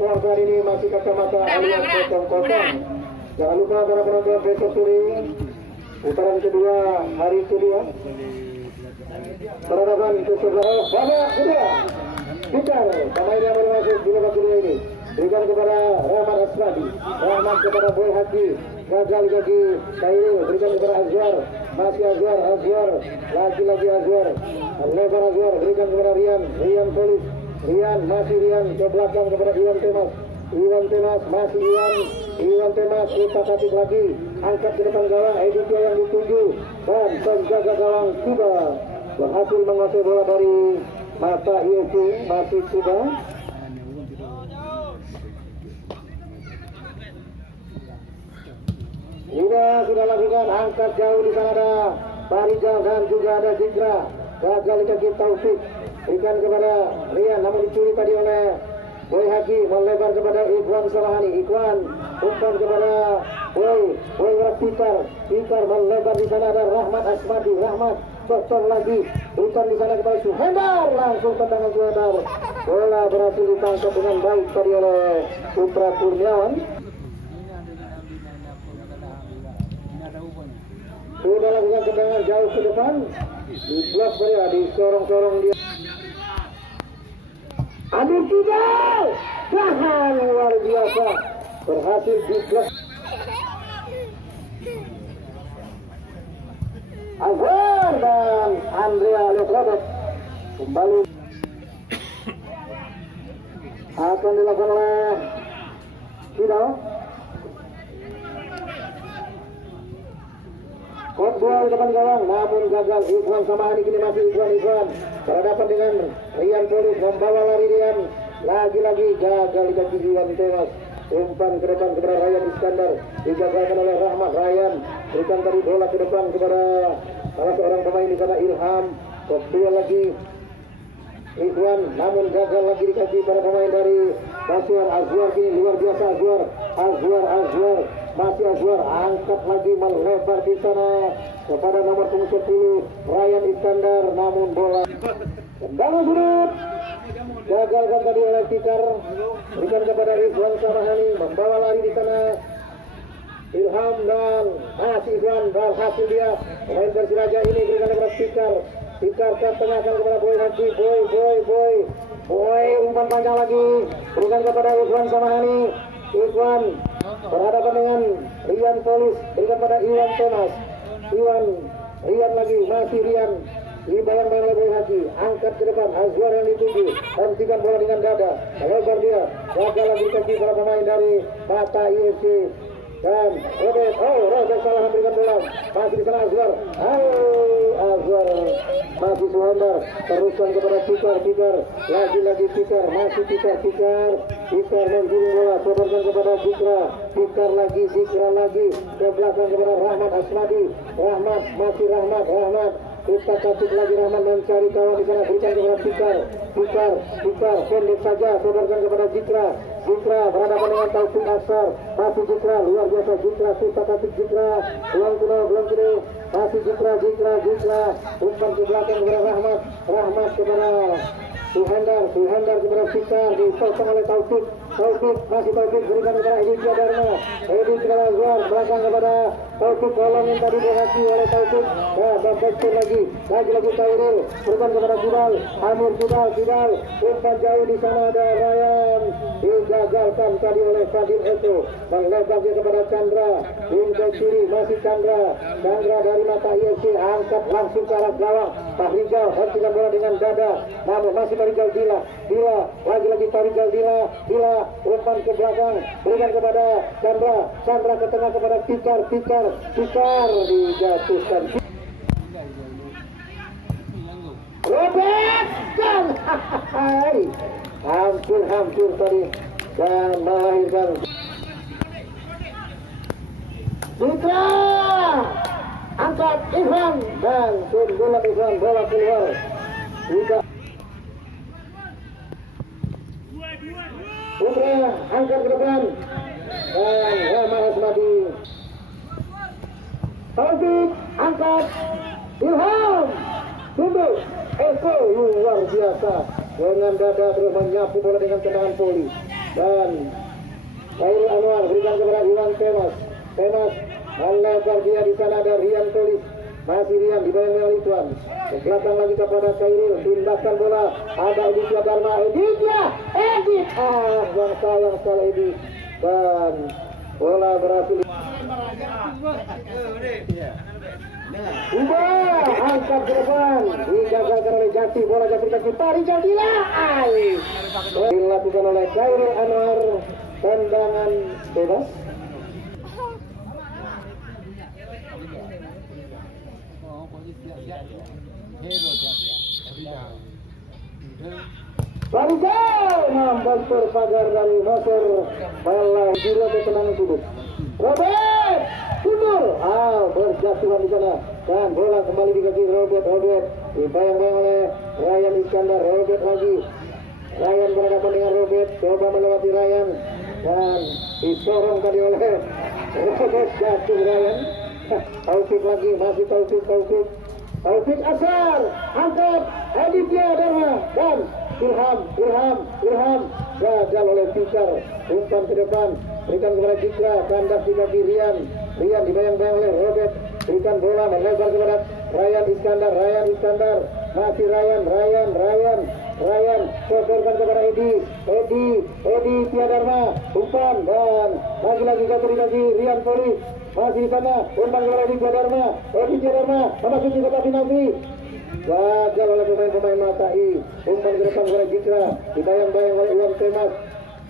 skor ini masih kacamata alias kosong-kosong. Jangan lupa para penonton besok sore putaran kedua hari kedua perhadapan ke sebelah babak kedua. Bicar pemain yang baru masuk di babak kedua ini berikan kepada Rahmat Asmadi, Rahmat kepada Boy Haki, gagal lagi Kairil, berikan kepada Azwar, masih Azwar, lagi Azwar, lebar Azwar, berikan kepada Rian Polis, masih Rian ke belakang kepada Iwan Temas, masih Iwan Temas, kita kasih lagi, angkat ke depan gawang, Editya yang dituju, dan penjaga gawang Kuba berhasil menguasai bola dari mata IFC, masih Kuba. Sudah lakukan angkat jauh di sana ada Parijal dan juga ada Zikra, gagal kaki Taufik, berikan kepada Rian namun dicuri tadi oleh Boy Haki, melebar kepada Ikhwan Salahani, Ikhwan umpan kepada Boy Peter melebar di sana ada Rahmat Asmadi, Rahmat cocok lagi, umpan di sana kepada Suhendar, langsung tendangan Suhendar, bola berhasil ditangkap dengan baik tadi oleh Putra Kurniawan. Sudah lakukan tendangan jauh ke depan, di blok dia, disorong-sorong dia. Ambil tidak, tahan luar biasa, berhasil di blok. Azhar dan Andrea Letrobot kembali akan dilakukan oleh Kidal. Kotbol depan gawang, namun gagal. Ikhwan sama hari kini masih Ikhwan berhadapan dengan Rian Polis, membawa lari Rian, lagi-lagi gagal di kaki Iwan Temas. Umpan ke depan kepada Ryan Iskandar, digagalkan oleh Rahmat. Ryan berikan tadi bola ke depan kepada salah seorang pemain di sana, Ilham. Kedua lagi Ikhwan, namun gagal lagi dikasih para pemain dari Basuar. Azwar kini luar biasa, Azwar masih Azwar, angkat lagi melebar di sana kepada nomor punggung 10 Ryan Iskandar, namun bola tendangan sudut gagalkan tadi oleh Tikar, berikan kepada Rizwan Sarahani, membawa lari di sana Ilham dan masih Ikhwan, berhasil dia pemain Persiraja ini, berikan kepada Tikar ke tengah kepada Boy Haji, Boy umpan panjang lagi, berikan kepada Rizwan Sarahani. Ikhwan berhadapan dengan Rian Polis, berikan pada Iwan Thomas, Rian lagi, masih Rian, dibayang-bayang oleh Boy Haji, angkat ke depan, Azwar yang dituju, hentikan bola dengan dada, lebar dia, gagal lagi kaki para pemain dari Mata IFC, dan Robert salah memberikan bola, masih di sana Azwar, masih Suhendar, teruskan kepada Pikar, lagi Pikar, masih Pikar menggulung bola, soborkan kepada Zikra lagi, ke belakang kepada Rahmat Asmadi, masih Rahmat, kita kasih lagi Rahmat mencari kawan di sana, berikan kepada Pikar, pendek saja, soborkan kepada Zikra berhadapan dengan Taufik Asar, masih Zikra, luar biasa Zikra, kita kasih Zikra, belum kini, masih Zikra, umpan ke belakang kepada Rahmat kepada Suhendar kepada Fikar, dipotong oleh Taufik, masih Taufik, berikan kepada Editya Dharma, kepada Azwar, belakang kepada Taufik, bola yang tadi berhasil oleh Taufik, dan lagi Kairil, berikan kepada Kidal, Amir Kidal, umpan jauh di sana ada Ryan, digagalkan tadi oleh Fadil Eto, dan lebarnya kepada Chandra, hingga kiri masih Chandra dari Mata IFC, angkat langsung ke arah gawang, Parijal, hentikan bola dengan dada, namun masih Parijal Dila, lagi Parijal Dila, umpan ke belakang, berikan kepada Chandra ke tengah kepada Pikar, dijatuhkan. Robert dan hampir tadi dan melahirkan Zikra, angkat Ikhwan dan sundulan Ikhwan, bola keluar. Putra angkat ke depan dan Rahmat Asmadi, Taufik angkat, Ilham tunduk, Eko luar biasa dengan dada terus menyapu bola dengan tendangan poli. dan Khairul Anwar berikan kepada Iwan Temas. Temas melebar dia di sana ada Rian Tulis. Masih Rian dibayang oleh Tuan. Ke belakang lagi kepada Khairul, tindakan bola ada Editya Dharma. Editya, Edit. Yang salah Edit dan bola berhasil. Ubah, angkat ke depan, digagalkan oleh Jati, bola jatuh kaki, Farijal dilakukan oleh Khairul Anwar, tendangan bebas. Farijal membentur pagar dari Moser, bola gila ke tendangan sudut. Robert mundur, berjatuhan di sana dan bola kembali di kaki Robert dibayang-bayang oleh Ryan Iskandar. Robert lagi, Ryan berhadapan dengan Robert, coba melewati Ryan dan disorong tadi oleh Robert, jatuh Ryan. Taufik lagi, masih Taufik asal, angkat Editya Dharma dan Ilham gagal oleh Fikar, umpan ke depan, berikan kepada Citra, kandas di kaki Rian dibayang-bayang oleh Robert, berikan bola melebar kepada Ryan Iskandar, masih Ryan, sodorkan kepada Edi Tiadarma, umpan dan lagi-lagi jatuh di kaki Rian Polis, masih di sana, umpan kepada Edi Tiadarma, memasuki kotak penalti. Gagal oleh pemain Matai, umpan ke depan kepada Citra, dibayang-bayang oleh Iwan Temas.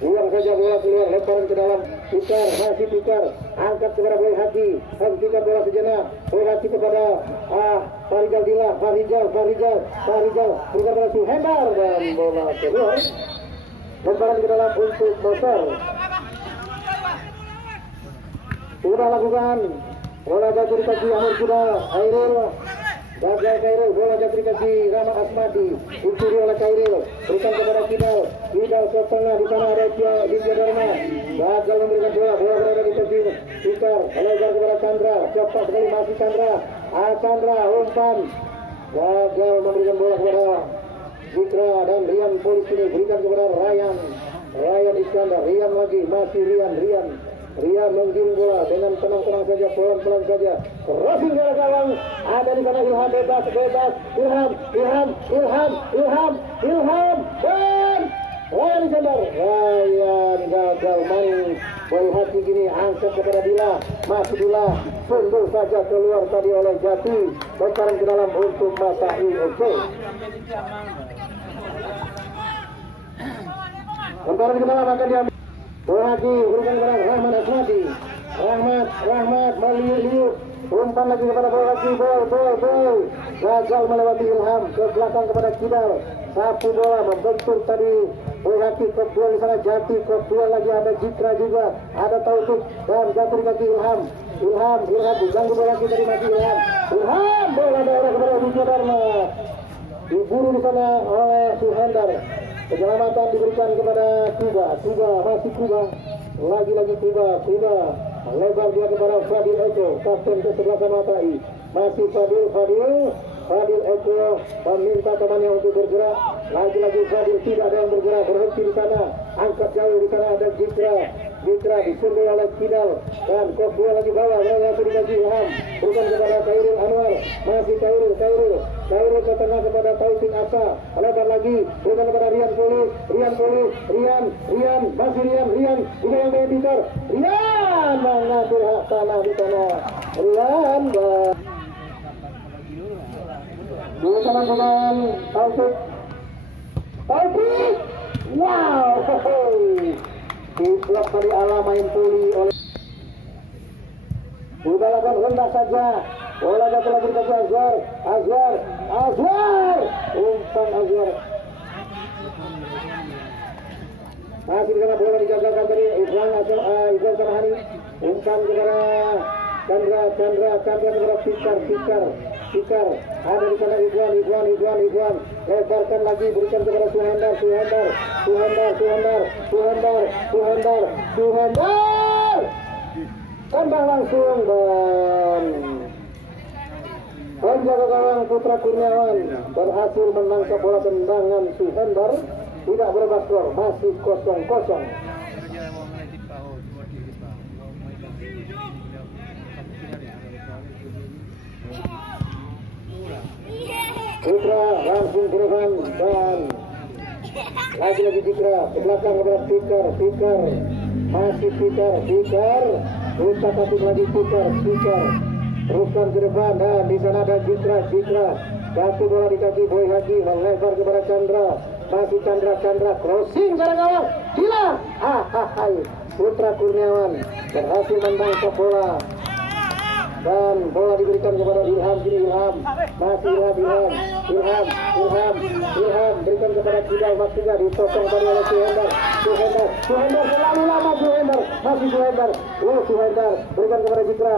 Buang saja bola keluar, lemparan ke dalam. Pikar, angkat kepada Boy Hati, hentikan bola sejenak. Boy Hati kepada Farijal, bukan bola Suhendar dan bola keluar. Lemparan ke dalam untuk Moser. Sudah lakukan, bola jatuh di kaki Amir Kuda, gagal Khairul, bola jatuh di kaki Rama Asmadi, dicuri oleh Khairul, berikan kepada Kidal ke tengah, di sana ada Editya Dharma, gagal memberikan bola berada di kaki Fikar, lebar kepada Chandra, cepat sekali masih Chandra, umpan, gagal memberikan bola kepada Citra dan Rian Polis ini, berikan kepada Ryan Iskandar, Rian lagi, masih Rian menggiring bola dengan tenang-tenang saja, pelan-pelan saja, crossing ke gawang, ada di sana Ilham bebas, Ilham dan Ryan Iskandar, Ryan gagal main. Boy Hati gini angkat kepada Dila, masih Dila, sundur saja keluar tadi oleh Jati, lemparan ke dalam untuk Matai FC. Lemparan ke dalam akan diambil Boy Hati, berikan kepada Rahmat Asmadi, Rahmat meliuk, umpan lagi kepada Boy Hati, boy, gagal melewati Ilham, ke belakang kepada Kidal, sapu bola membentur tadi Boy Hati, kedua di sana Jati, kedua lagi ada Citra juga, ada Taufik dan jatuh di kaki Ilham, diganggu bola lagi dari masih Ilham, bola daerah kepada Editya Dharma, diburu di sana oleh Suhendar. Penyelamatan diberikan kepada Kuba, lagi-lagi Kuba, lebar dia kepada Fadil Eko, kapten kesebelasan Matai, masih Fadil Eko meminta temannya untuk bergerak, lagi-lagi Fadil tidak ada yang bergerak, berhenti di sana, angkat jauh di sana ada Citra disundur oleh Kidal dan kedua lagi bawah, yang dikasih Ilham, bukan kepada Khairul Anwar, masih Khairul ke tengah kepada Taufik Asa, lebar lagi, bukan kepada Rian Polis, masih Rian, juga yang editor, Rian mengatur hak tanah di sana, Rian dan bersama dengan Taufik, wow, diblok dari ala main puli oleh sudah lakukan rendah saja, bola jatuh lagi ke Azwar, umpan Azwar, masih di sana bola digagalkan dari Ibrahim Sarhani, umpan kepada Chandra kepada Fikar, ada di sana Ikhwan, lebarkan lagi, berikan kepada Suhendar, tembak langsung dan penjaga gawang Putra Kurniawan berhasil menangkap bola tendangan Suhendar, tidak berubah skor, masih 0-0. Putra langsung ke depan dan lagi-lagi Citra ke belakang kepada Fikar masih Fikar Putra kasih lagi Fikar teruskan ke depan dan di sana ada Citra satu bola di kaki Boy Haki melebar kepada Chandra masih Chandra crossing ke gawang hilang Putra Kurniawan berhasil menangkap bola dan bola diberikan kepada Ilham masih Ilham berikan kepada Kidal Maksudnya ditotong tadi oleh Suhendar selalu lama masih Suhendar berikan kepada Citra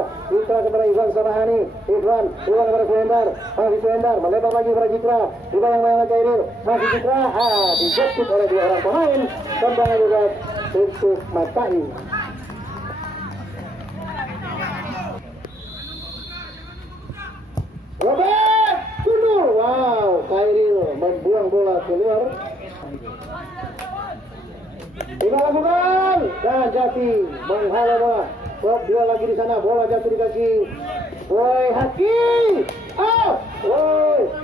kepada Ivan Samahani Ivan kepada Suhendar masih Suhendar melebar lagi kepada Citra dibayang-bayang Kairil masih Citra dijepit oleh dua orang pemain tendangan juga untuk Matai. Robert Tundur, wow, Kairil membuang bola keluar. Tidak lakukan dan Jati menghalau bola. Bola lagi di sana, bola jatuh di kaki Boy Haki.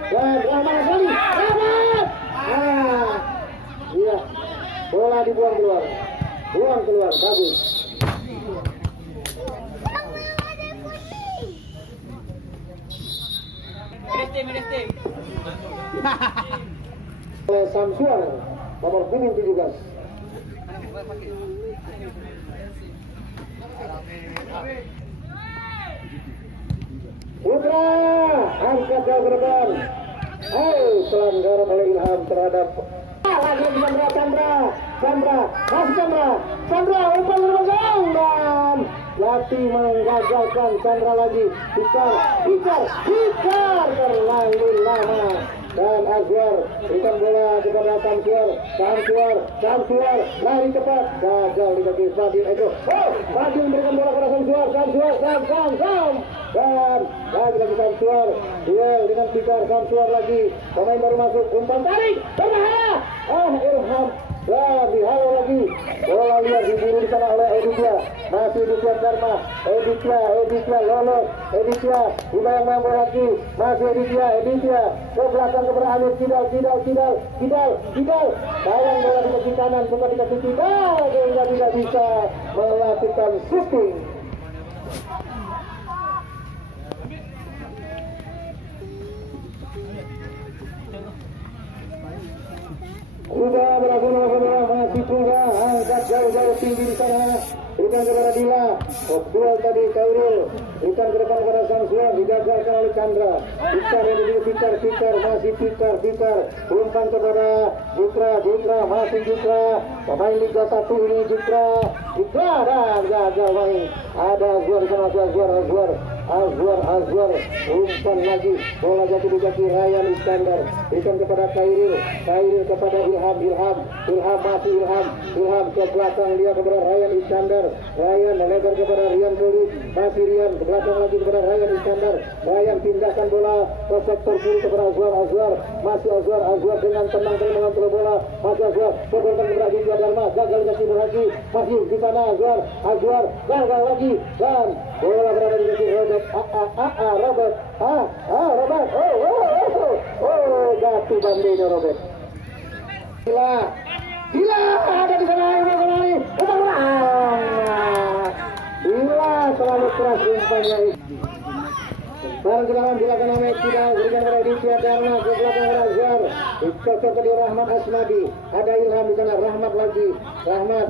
Dan lama sekali. Iya, bola dibuang keluar. Buang keluar, bagus. Samsuar nomor kuning 17. Putra angkat jauh ke depan. Pelanggaran oleh Ilham terhadap lagi Chandra umpan bergawang dan Jati menggagalkan Chandra lagi Fikar terlalu lama dan Azwar berikan bola kepada Samsuar lari cepat gagal di kaki Fadil Fadil berikan bola kepada Samsuar dan lagi Samsuar duel dengan Fikar Samsuar lagi pemain baru masuk umpan tarik berbahaya Ilham dan dihalau lagi bola liar diburu di sana oleh Editya masih Editya Dharma Editya lolos dibayang-bayang bola lagi masih Editya ke belakang kepada Amir Kidal sayang bola di kaki kanan bukan di kaki Kidal sehingga tidak bisa melakukan shooting. Sudah berlaku masih juga angkat jauh tinggi di sana berikan kepada Dila duel tadi Kairil berikan ke depan kepada Samsuar digagalkan oleh Chandra Fikar masih Fikar umpan kepada Citra masih Citra pemain Liga 1 ini Citra dan gagal main ada Azwar di sana Azwar umpan lagi bola jatuh di kaki Ryan Iskandar berikan kepada Kairil kepada Ilham masih Ilham ke belakang dia kepada Ryan Iskandar melebar kepada Rian Polis masih Rian ke belakang lagi kepada Ryan Iskandar pindahkan bola ke sektor kiri kepada Azwar masih Azwar dengan tenang mengontrol bola masih Azwar kepada Aditya Dharma gagal kaki berhati masih di sana Azwar gagal lagi dan bola berada di kaki Robert jatuh bandinya Robert Dila ada di sana Dila terlalu keras umpannya barang kedalam dilakukan oleh Kidal berikan kepada Aditya Dharma ke belakang Azwar dicocok ke Rahmat Asmadi ada Ilham di sana Rahmat masih Rahmat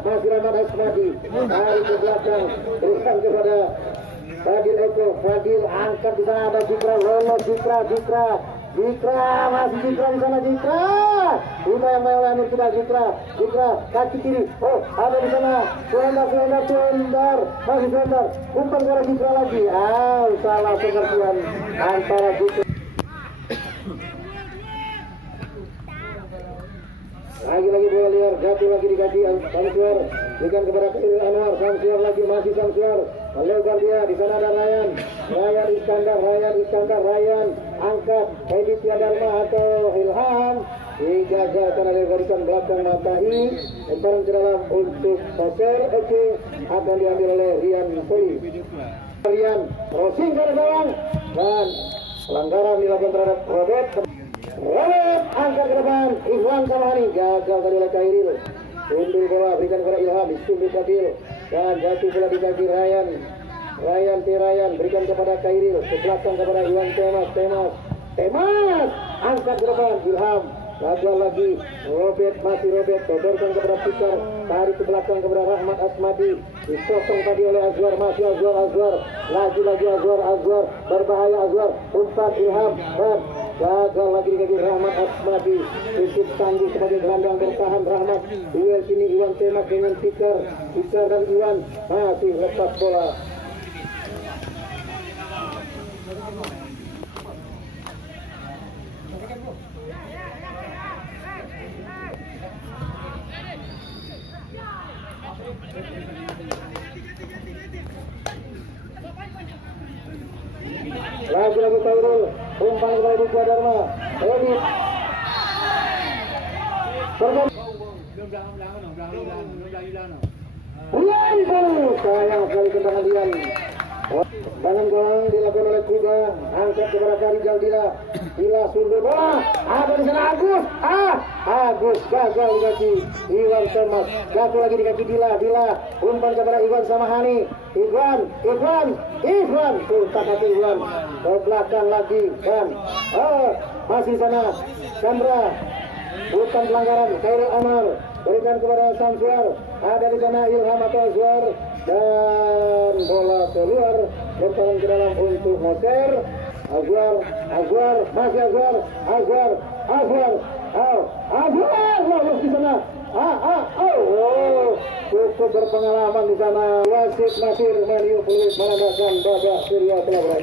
Asmadi dari ke belakang berikan kepada Fadil angkat di sana ada Citra lolos Citra masih Citra di sana yang oleh Citra kaki kiri ada di sana Suhendar masih Suhendar umpan kepada Citra lagi salah pengertian antara Citra lagi bola liar jatuh lagi di kaki Samsuar berikan kepada Kairil Anwar Samsuar lagi masih Samsuar melebar dia di sana ada Ryan Iskandar angkat Aditya Dharma atau Ilham gagal karena dari barisan belakang Matai. Lemparan ke dalam untuk Moser. Oke, akan diambil oleh Rian Poli. Rian crossing ke gawang dan pelanggaran dilakukan terhadap Robert. Robert angkat ke depan. Ikhwan Samahani gagal tadi oleh Kairil. Undur bola berikan kepada Ilham, disundul Fadil dan jatuh bola di kaki Ryan berikan kepada Kairil, ke belakang kepada Iwan Temas angkat ke depan Ilham, gagal lagi Robert, todorkan kepada Fikar, tarik ke belakang kepada Rahmat Asmadi, disosong tadi oleh Azwar, masih Azwar lagi Azwar, berbahaya Azwar, umpan Ilham dan gagal lagi di kaki Rahmat Asmadi, cukup tangguh sebagai gelandang bertahan Rahmat. Duel kini Iwan Temas dengan Fikar dan Iwan masih lepas bola. Lagi Taurul, umpan kepada Dika Dharma, Edit. Sayang sekali tendangan Dian. Tangan gawang dilakukan oleh Kuda, angkat kepada Karijal Dila sundur bola, ada di sana Agus gagal di kaki Iwan Temas, jatuh lagi di kaki Dila, umpan kepada Iwan Samahani, Iwan tak kaki Iwan, ke belakang lagi dan masih sana Chandra, bukan pelanggaran, Khairul Amar berikan kepada Samsuar, ada di sana Ilham atau Azwar dan bola keluar, lemparan ke dalam untuk Moser. Azwar, masih Azwar, lolos di sana. Cukup berpengalaman di sana. Wasit Nasir meniup peluit menandakan babak kedua telah berakhir.